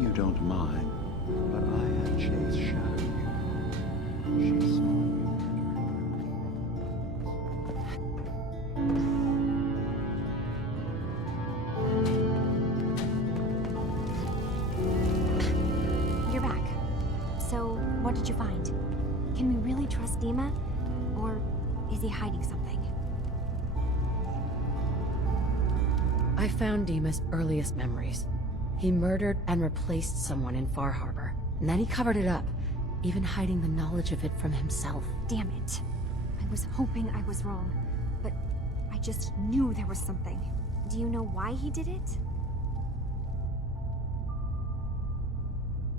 you don't mind, but I had Chase shadow you. She saw you You're back. So, what did you find? Can we really trust Dima? Or is he hiding something? I found Dima's earliest memories. He murdered and replaced someone in Far Harbor, and then he covered it up, even hiding the knowledge of it from himself. Damn it. I was hoping I was wrong, but I just knew there was something. Do you know why he did it?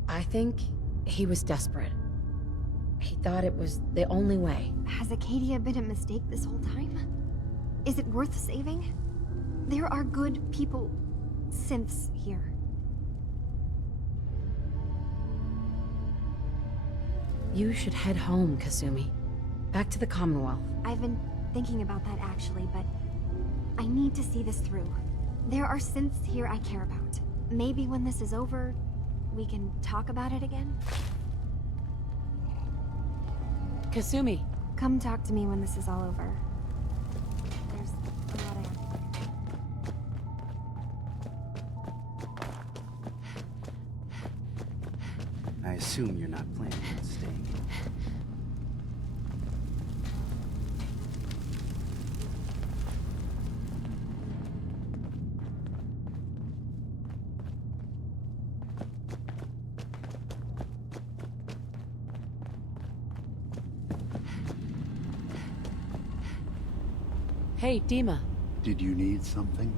I think he was desperate. He thought it was the only way. Has Acadia been a mistake this whole time? Is it worth saving? There are good people, synths here. You should head home, Kasumi. Back to the Commonwealth. I've been thinking about that actually, but I need to see this through. There are synths here I care about. Maybe when this is over, we can talk about it again? Kasumi! Come talk to me when this is all over. There's a lot I have to do. I assume you're not planning on staying. Hey, Dima. Did you need something?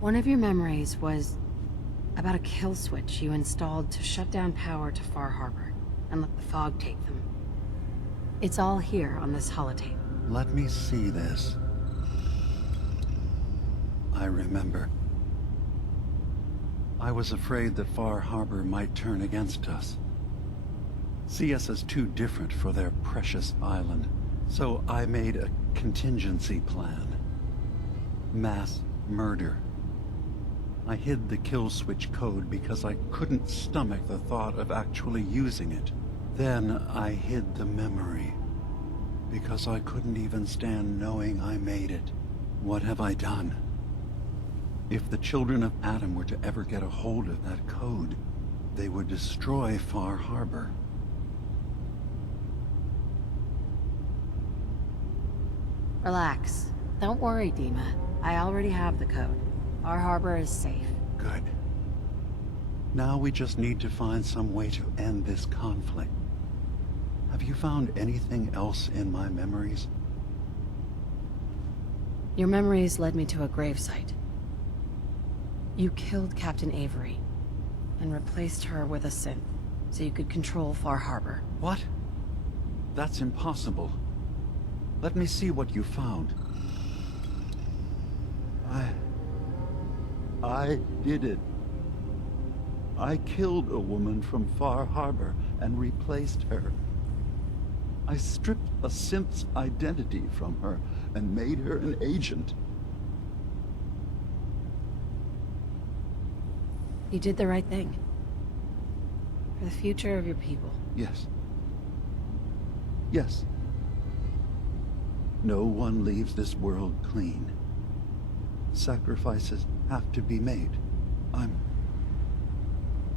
One of your memories was about a kill switch you installed to shut down power to Far Harbor and let the fog take them. It's all here on this holotape. Let me see this. I remember. I was afraid that Far Harbor might turn against us. See us as too different for their precious island. So I made a contingency plan. Mass murder. I hid the kill switch code because I couldn't stomach the thought of actually using it. Then I hid the memory because I couldn't even stand knowing I made it. What have I done? If the children of Adam were to ever get a hold of that code, they would destroy Far Harbor. Relax. Don't worry, Dima. I already have the code. Far Harbor is safe. Good. Now we just need to find some way to end this conflict. Have you found anything else in my memories? Your memories led me to a gravesite. You killed Captain Avery and replaced her with a synth so you could control Far Harbor. What? That's impossible. Let me see what you found. I did it. I killed a woman from Far Harbor and replaced her. I stripped a synth's identity from her and made her an agent. You did the right thing. For the future of your people. Yes. Yes. No one leaves this world clean. Sacrifices have to be made. I'm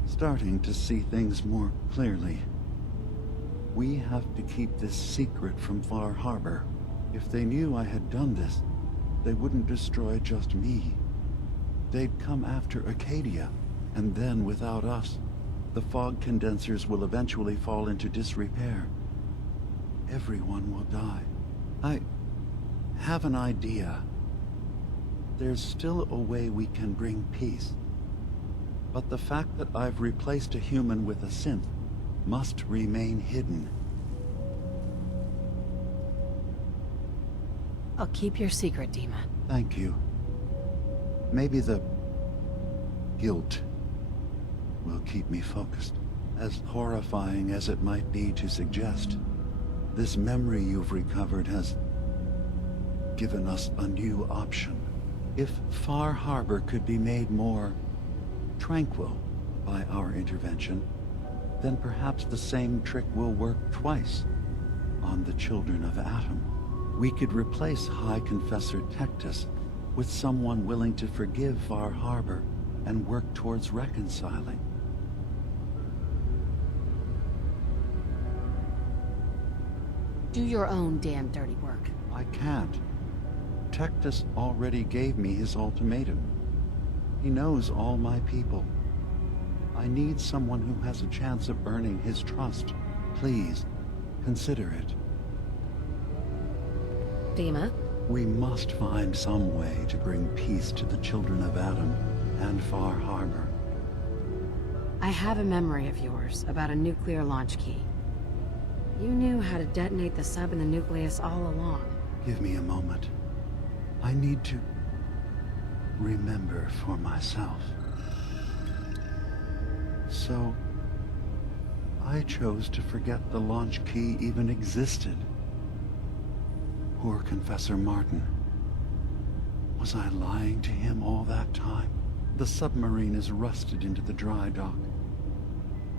starting to see things more clearly. We have to keep this secret from Far Harbor. If they knew I had done this, they wouldn't destroy just me. They'd come after Acadia, and then without us, the fog condensers will eventually fall into disrepair. Everyone will die. I have an idea. There's still a way we can bring peace. But the fact that I've replaced a human with a synth must remain hidden. I'll keep your secret, Dima. Thank you. Maybe the guilt will keep me focused. As horrifying as it might be to suggest, this memory you've recovered has given us a new option. If Far Harbor could be made more tranquil by our intervention, then perhaps the same trick will work twice on the children of Atom. We could replace High Confessor Tectus with someone willing to forgive Far Harbor and work towards reconciling. Do your own damn dirty work. I can't. Tectus already gave me his ultimatum. He knows all my people. I need someone who has a chance of earning his trust. Please, consider it. Dima? We must find some way to bring peace to the children of Atom and Far Harbor. I have a memory of yours about a nuclear launch key. You knew how to detonate the sub in the nucleus all along. Give me a moment. I need to remember for myself. So, I chose to forget the launch key even existed. Poor Confessor Martin. Was I lying to him all that time? The submarine is rusted into the dry dock.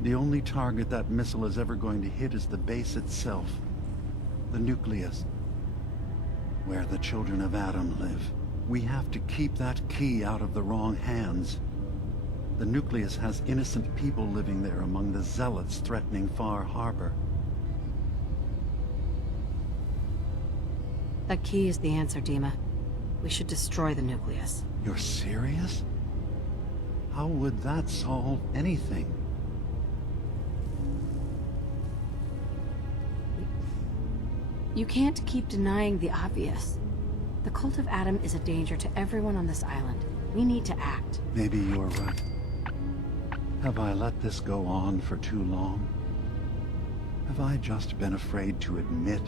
The only target that missile is ever going to hit is the base itself. The nucleus. Where the children of Atom live. We have to keep that key out of the wrong hands. The nucleus has innocent people living there among the zealots threatening Far Harbor. That key is the answer, Dima. We should destroy the nucleus. You're serious? How would that solve anything? You can't keep denying the obvious. The Cult of Atom is a danger to everyone on this island. We need to act. Maybe you're right. Have I let this go on for too long? Have I just been afraid to admit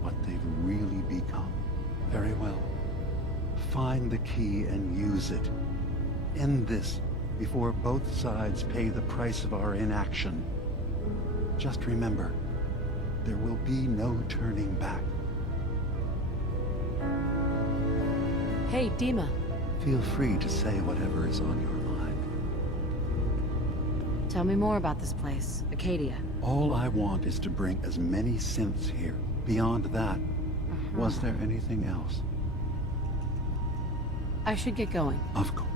what they've really become? Very well. Find the key and use it. End this before both sides pay the price of our inaction. Just remember, there will be no turning back. Hey, Dima. Feel free to say whatever is on your mind. Tell me more about this place, Acadia. All I want is to bring as many synths here. Beyond that, was there anything else? I should get going. Of course.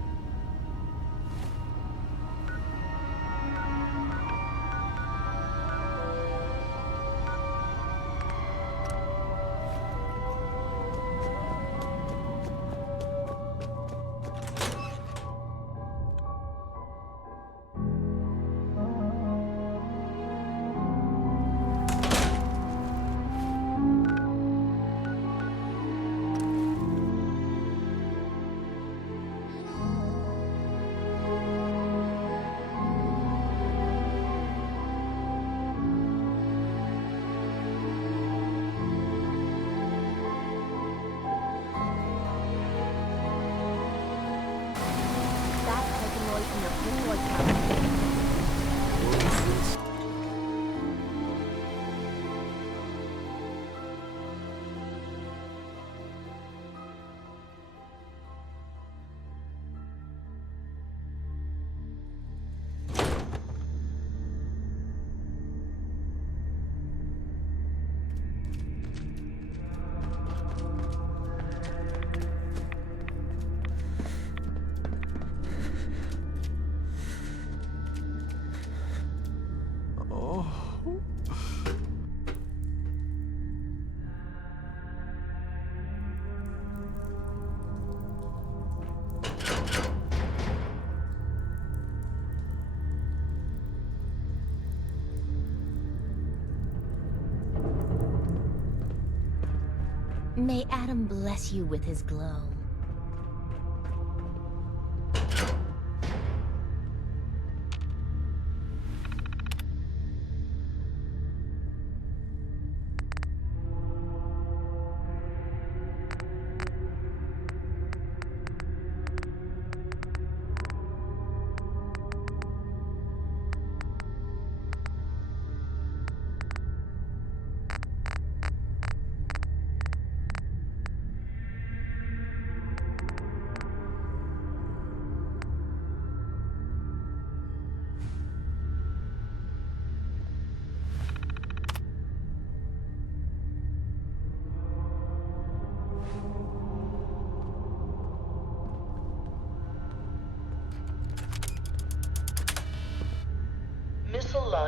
May Adam bless you with his glow.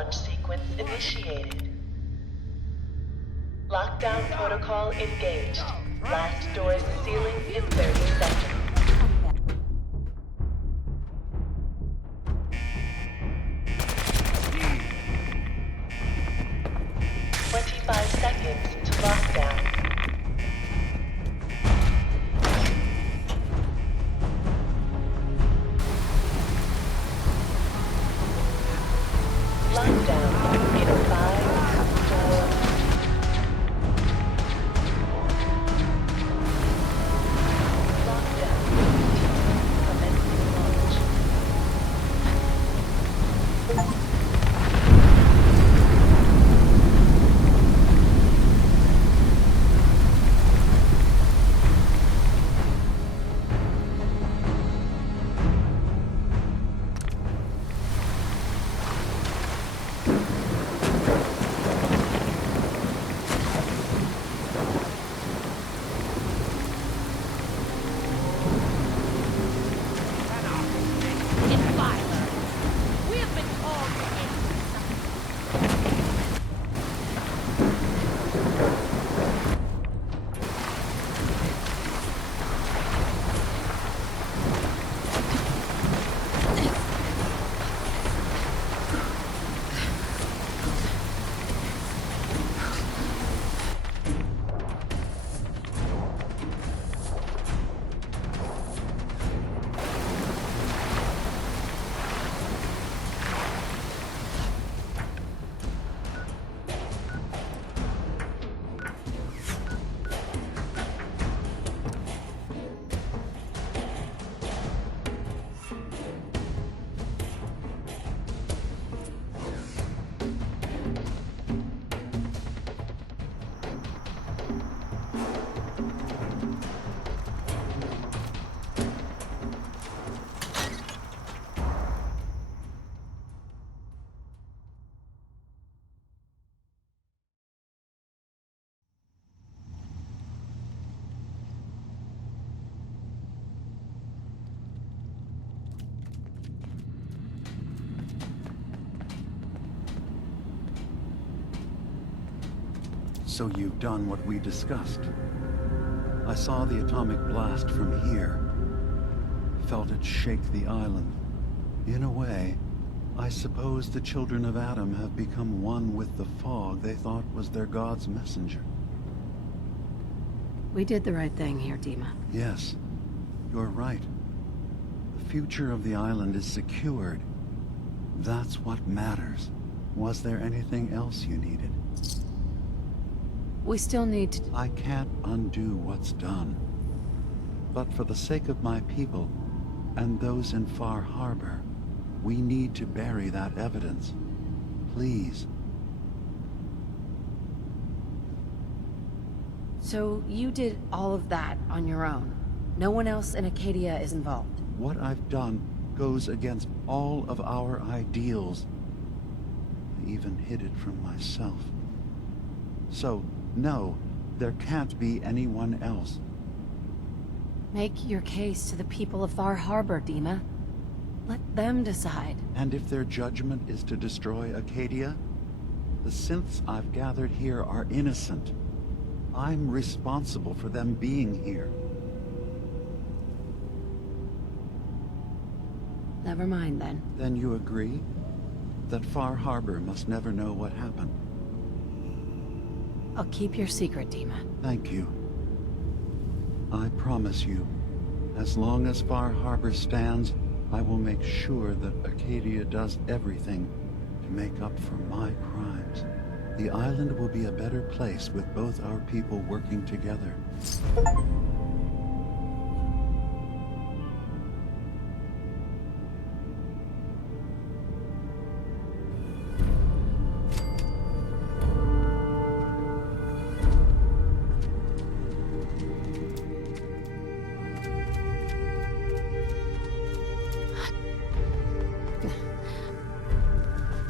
Launch sequence initiated. Lockdown protocol engaged. Blast doors sealing in 30 seconds. 25 seconds to lockdown. Lockdown in 5, 4, lockdown. Commencing launch. So you've done what we discussed. I saw the atomic blast from here. Felt it shake the island. In a way, I suppose the children of Adam have become one with the fog they thought was their god's messenger. We did the right thing here, Dima. Yes, you're right. The future of the island is secured. That's what matters. Was there anything else you needed? We still need to... I can't undo what's done. But for the sake of my people, and those in Far Harbor, we need to bury that evidence. Please. So you did all of that on your own? No one else in Acadia is involved? What I've done goes against all of our ideals. I even hid it from myself. So, no, there can't be anyone else. Make your case to the people of Far Harbor, Dima. Let them decide. And if their judgment is to destroy Acadia, the synths I've gathered here are innocent. I'm responsible for them being here. Never mind, then. Then you agree that Far Harbor must never know what happened? I'll keep your secret, Dima. Thank you. I promise you, as long as Far Harbor stands, I will make sure that Acadia does everything to make up for my crimes. The island will be a better place with both our people working together.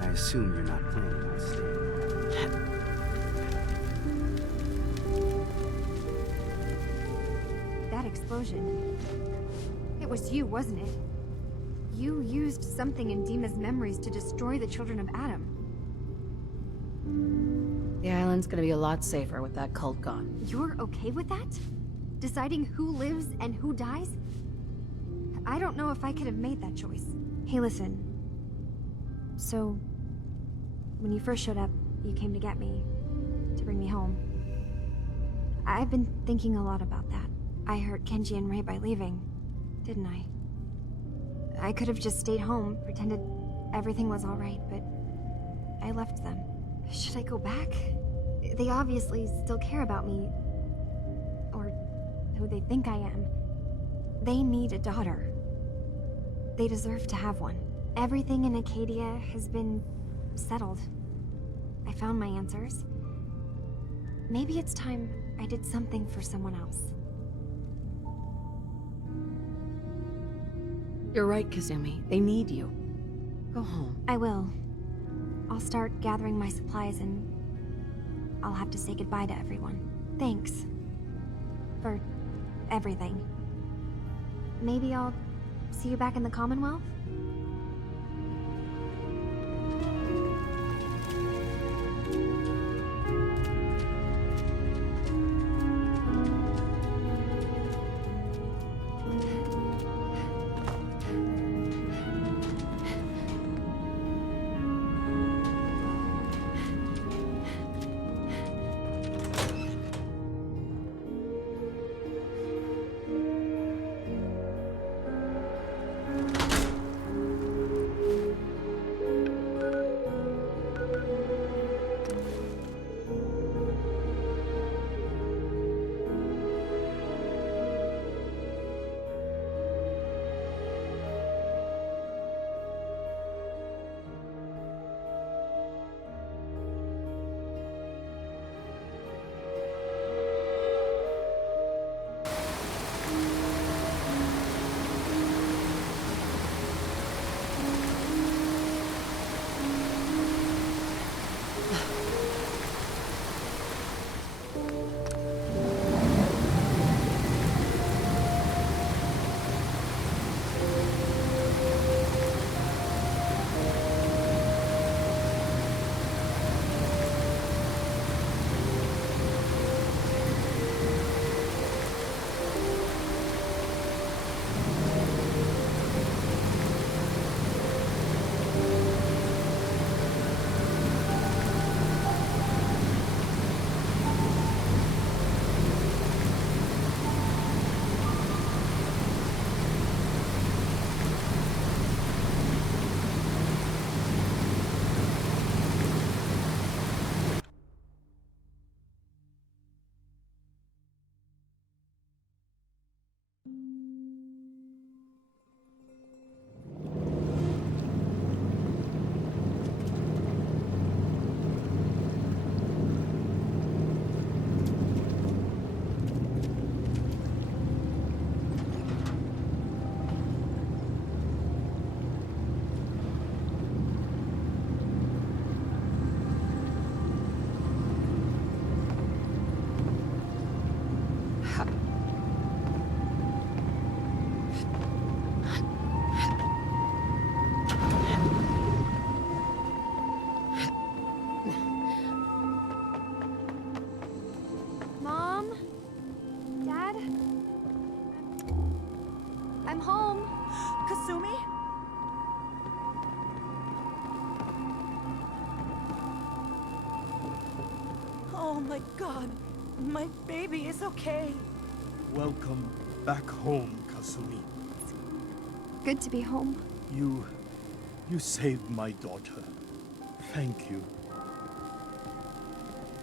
I assume you're not planning on staying. That explosion. It was you, wasn't it? You used something in Dima's memories to destroy the children of Adam. The island's gonna be a lot safer with that cult gone. You're okay with that? Deciding who lives and who dies? I don't know if I could have made that choice. Hey, listen. So, when you first showed up, you came to get me, to bring me home. I've been thinking a lot about that. I hurt Kenji and Ray by leaving, didn't I? I could have just stayed home, pretended everything was alright, but I left them. Should I go back? They obviously still care about me. Or who they think I am. They need a daughter. They deserve to have one. Everything in Acadia has been settled. I found my answers. Maybe it's time I did something for someone else. You're right, Kazumi. They need you. Go home. I will. I'll start gathering my supplies and I'll have to say goodbye to everyone. Thanks. For everything. Maybe I'll see you back in the Commonwealth? Mom? Dad? I'm home. Kasumi? Oh my god, my baby is okay. Welcome back home, Kasumi. Good to be home. You saved my daughter. Thank you.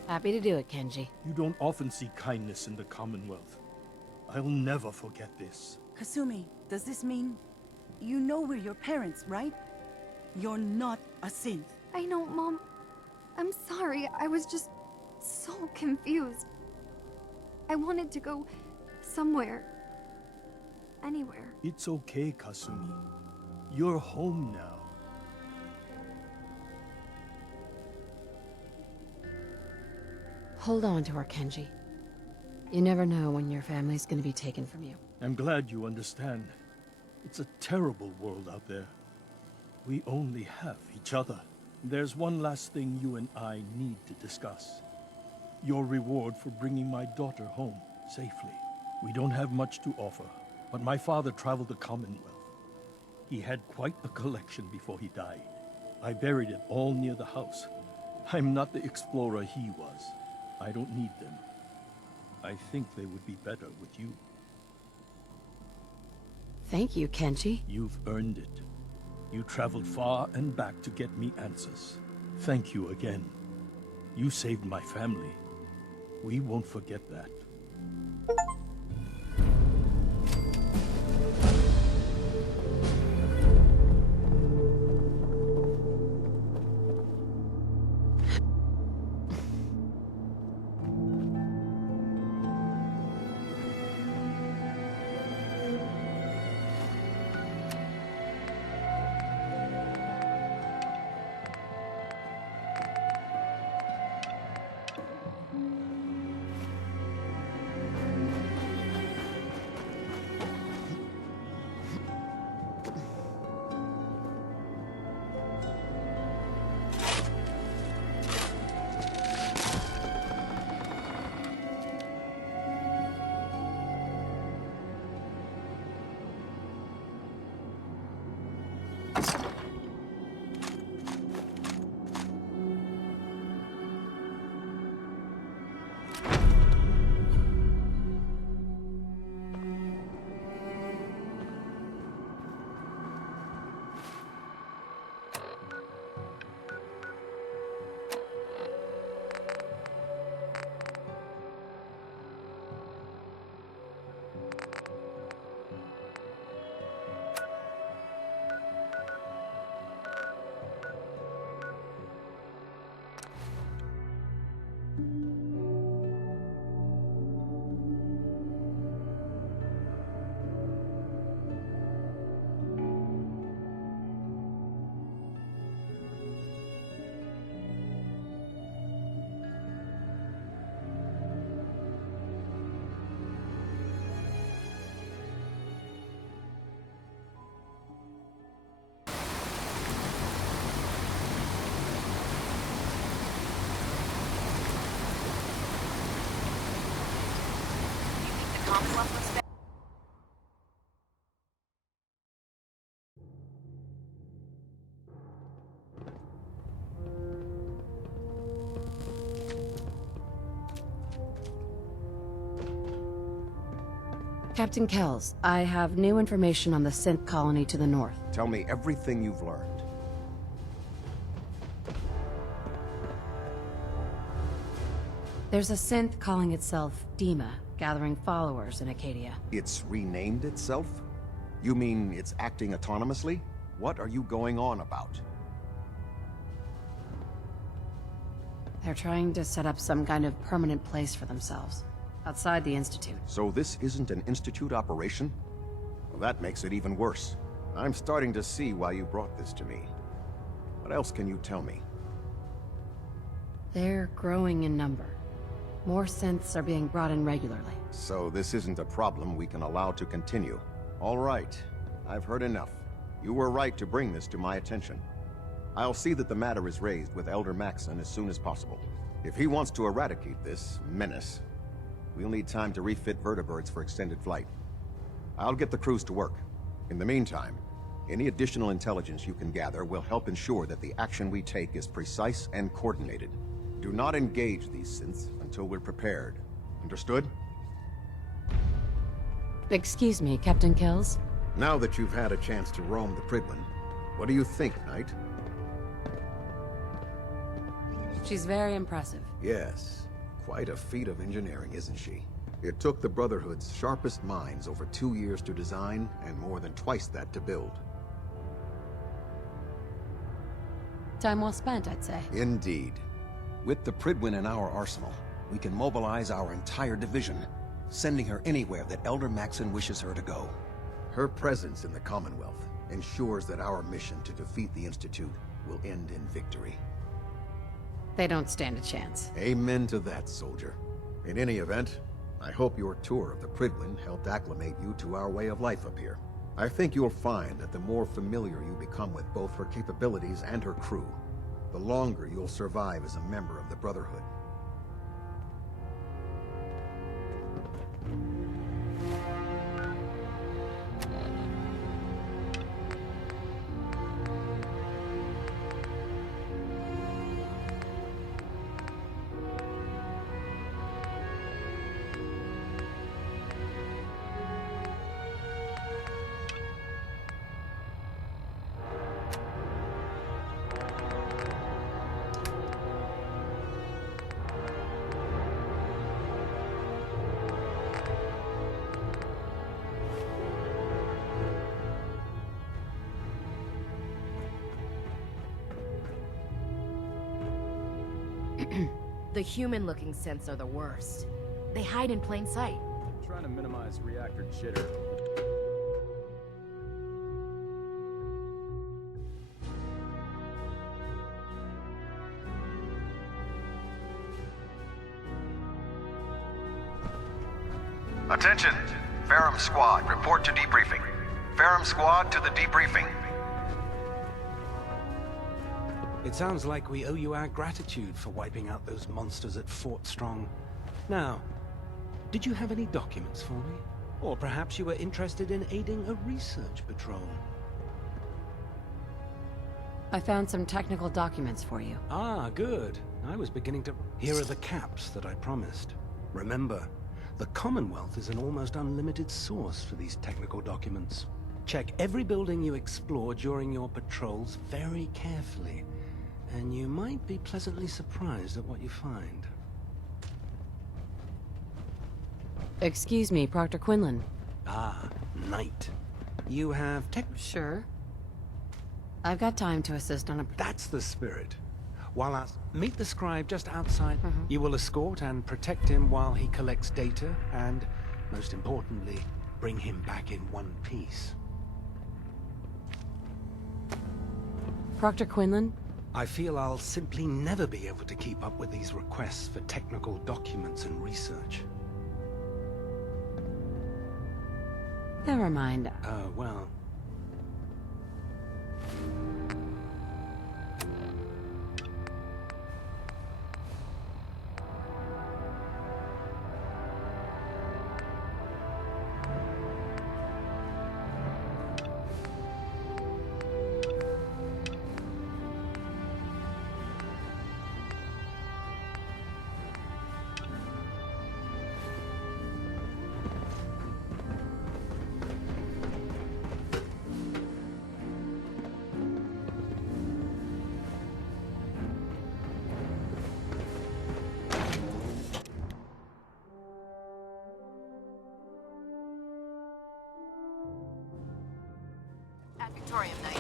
Happy to do it, Kenji. You don't often see kindness in the Commonwealth. I'll never forget this. Kasumi, does this mean you know we're your parents, right? You're not a synth. I know, Mom. I'm sorry. I was just so confused. I wanted to go somewhere. Anywhere. It's okay, Kasumi. You're home now. Hold on to her, Kenji. You never know when your family's gonna be taken from you. I'm glad you understand. It's a terrible world out there. We only have each other. There's one last thing you and I need to discuss. Your reward for bringing my daughter home safely. We don't have much to offer, but my father traveled the Commonwealth. He had quite a collection before he died. I buried it all near the house. I'm not the explorer he was. I don't need them. I think they would be better with you. Thank you, Kenji. You've earned it. You traveled far and back to get me answers. Thank you again. You saved my family. We won't forget that. Captain Kells, I have new information on the synth colony to the north. Tell me everything you've learned. There's a synth calling itself Dima, gathering followers in Acadia. It's renamed itself? You mean it's acting autonomously? What are you going on about? They're trying to set up some kind of permanent place for themselves, outside the Institute. So this isn't an Institute operation? Well, that makes it even worse. I'm starting to see why you brought this to me. What else can you tell me? They're growing in number. More synths are being brought in regularly. So this isn't a problem we can allow to continue. All right, I've heard enough. You were right to bring this to my attention. I'll see that the matter is raised with Elder Maxson as soon as possible. If he wants to eradicate this menace, we'll need time to refit vertibirds for extended flight. I'll get the crews to work. In the meantime, any additional intelligence you can gather will help ensure that the action we take is precise and coordinated. Do not engage these synths until we're prepared. Understood? Excuse me, Captain Kells? Now that you've had a chance to roam the Prydwen, what do you think, Knight? She's very impressive. Yes. Quite a feat of engineering, isn't she? It took the Brotherhood's sharpest minds over 2 years to design, and more than twice that to build. Time well spent, I'd say. Indeed. With the Prydwen in our arsenal, we can mobilize our entire division, sending her anywhere that Elder Maxson wishes her to go. Her presence in the Commonwealth ensures that our mission to defeat the Institute will end in victory. They don't stand a chance. Amen to that, soldier. In any event, I hope your tour of the Prydwen helped acclimate you to our way of life up here. I think you'll find that the more familiar you become with both her capabilities and her crew, the longer you'll survive as a member of the Brotherhood. The human-looking synths are the worst. They hide in plain sight. Trying to minimize reactor jitter. Attention! Ferrum Squad, report to debriefing. Ferrum Squad to the debriefing. It sounds like we owe you our gratitude for wiping out those monsters at Fort Strong. Now, did you have any documents for me? Or perhaps you were interested in aiding a research patrol? I found some technical documents for you. Ah, good. I was beginning to... Here are the caps that I promised. Remember, the Commonwealth is an almost unlimited source for these technical documents. Check every building you explore during your patrols very carefully, and you might be pleasantly surprised at what you find. Excuse me, Proctor Quinlan. Ah, Knight. You have tech... Sure. I've got time to assist on a... That's the spirit. While I meet the scribe just outside, you will escort and protect him while he collects data, and, most importantly, bring him back in one piece. Proctor Quinlan? I feel I'll simply never be able to keep up with these requests for technical documents and research. Never mind. Well... At Victorium, Knight.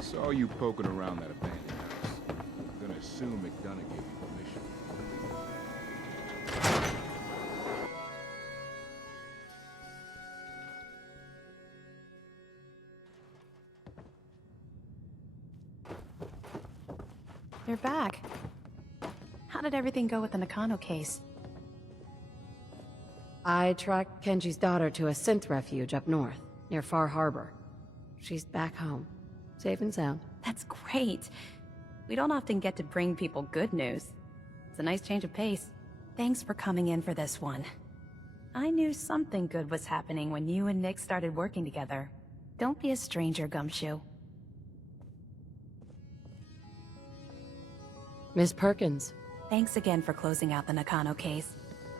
Saw you poking around that abandoned house. I'm gonna assume McDonough gave you permission. You're back. How did everything go with the Nakano case? I tracked Kenji's daughter to a synth refuge up north, near Far Harbor. She's back home, safe and sound. That's great. We don't often get to bring people good news. It's a nice change of pace. Thanks for coming in for this one. I knew something good was happening when you and Nick started working together. Don't be a stranger, Gumshoe. Miss Perkins. Thanks again for closing out the Nakano case.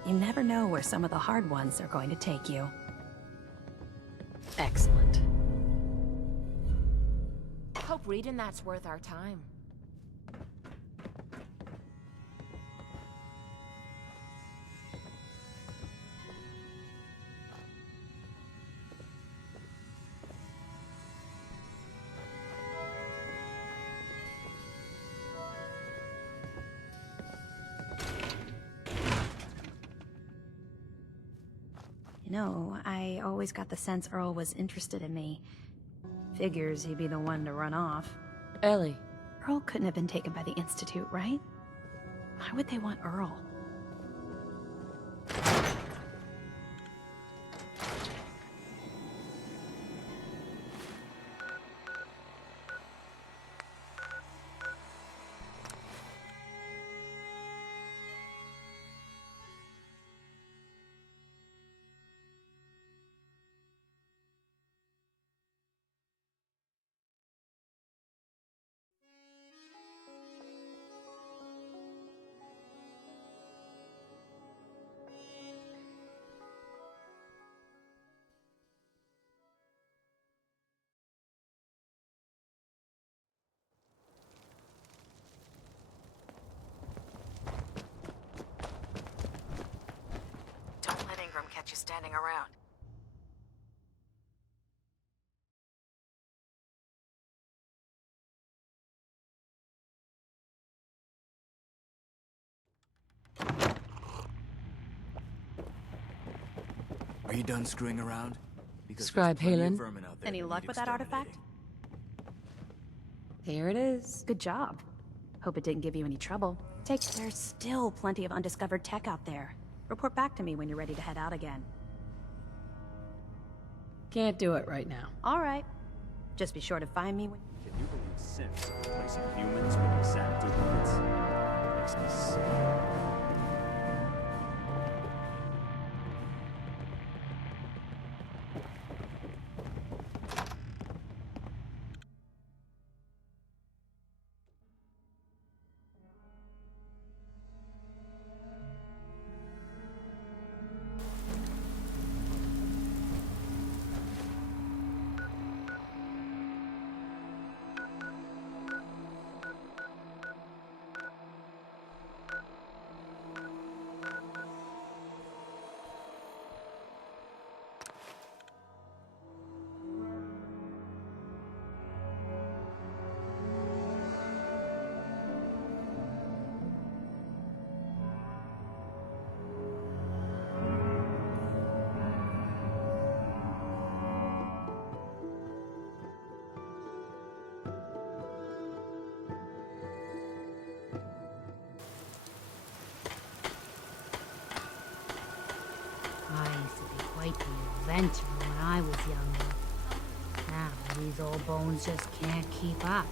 You never know where some of the hard ones are going to take you. Excellent. Hope reading that's worth our time. know, I always got the sense Earl was interested in me. Figures he'd be the one to run off. Ellie. Earl couldn't have been taken by the Institute, right? Why would they want Earl? Don't let Ingram catch you standing around. Are you done screwing around? Because Scribe there's plenty of Halen. vermin out there Any that luck need with that artifact? Here it is. Good job. Hope it didn't give you any trouble. There's still plenty of undiscovered tech out there. Report back to me when you're ready to head out again. Can't do it right now. All right. Just be sure to find me when... Can you believe Sims are replacing humans with exact duplicates? Makes me sick. I used to be quite the adventurer when I was younger. Now these old bones just can't keep up.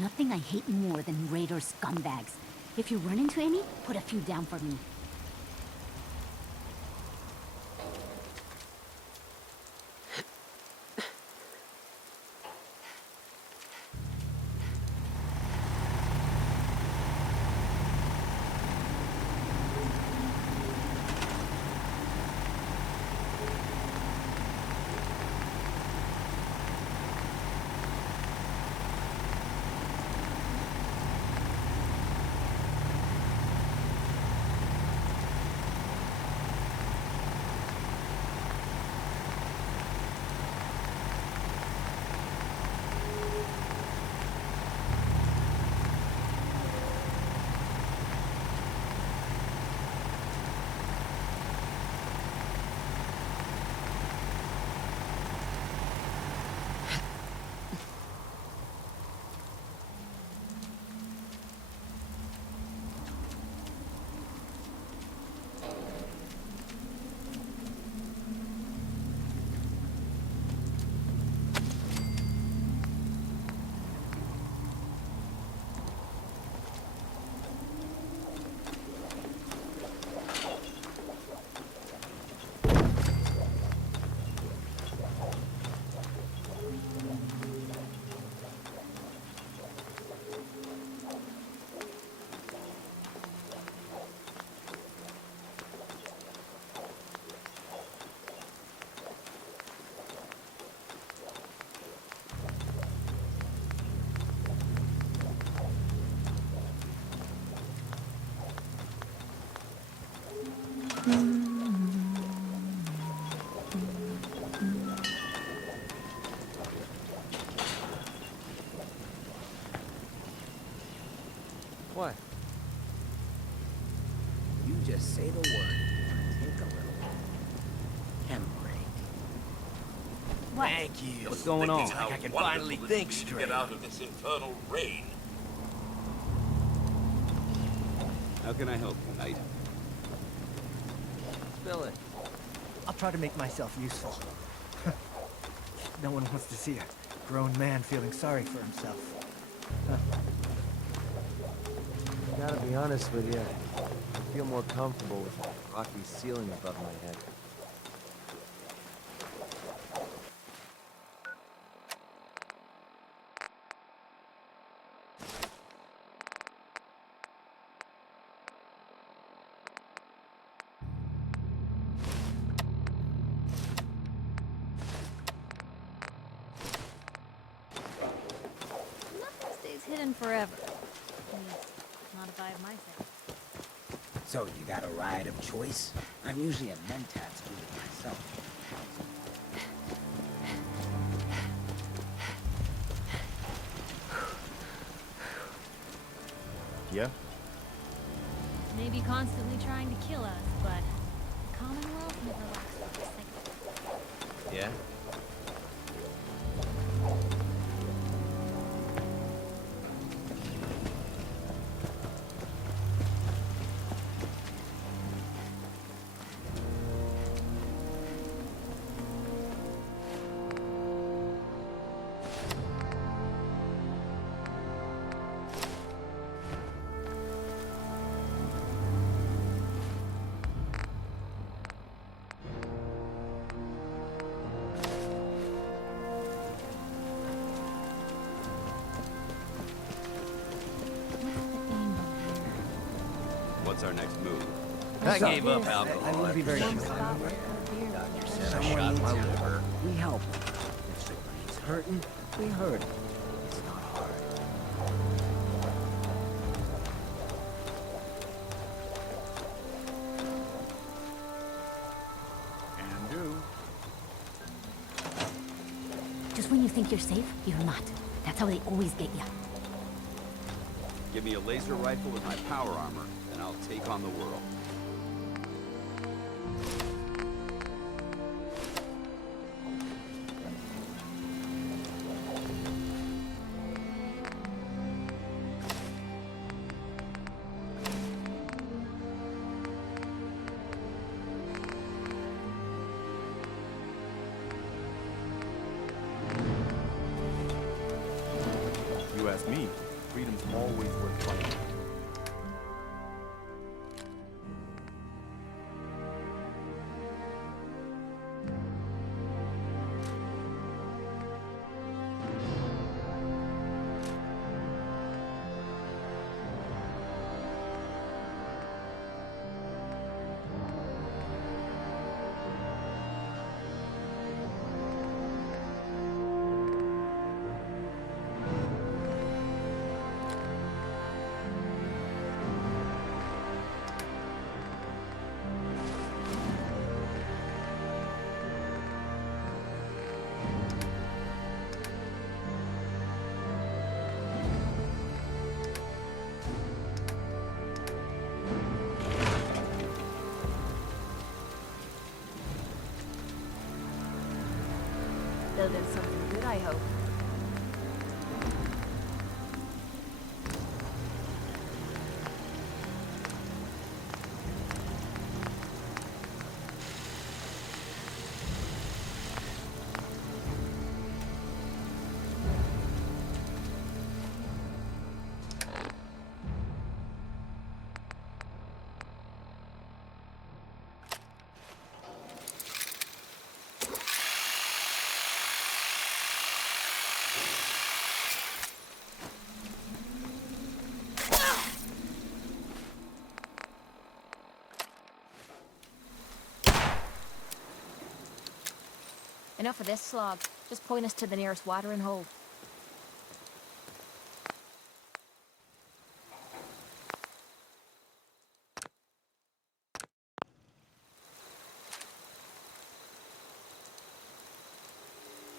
nothing I hate more than raider scumbags. If you run into any, put a few down for me. What? You just say the word. Take a little hemorrhage. What? Thank you. What's going on? I can finally think straight. Get out of this infernal rain. How can I help you, Knight? Spill it. I'll try to make myself useful. No one wants to see a grown man feeling sorry for himself. Gotta be honest with you. I feel more comfortable with a rocky ceiling above my head. Nothing stays hidden forever. At least, not if I have my say. So, you got a ride of choice? I'm usually a Mentat student myself. Yeah? Maybe constantly trying to kill us, but the Commonwealth never lacks for a second. Yeah? What's our next move? I gave up alcohol. I wouldn't be very after sure. Doctor said I Someone shot needs my help. liver. We help. If somebody's hurting, we hurt him. It's not hard. And do. Just when you think you're safe, you're not. That's how they always get you. Give me a laser rifle with my power armor, and I'll take on the world. You ask me, freedom's always worth fighting. Building something good, I hope. Enough of this slog. Just point us to the nearest watering hole.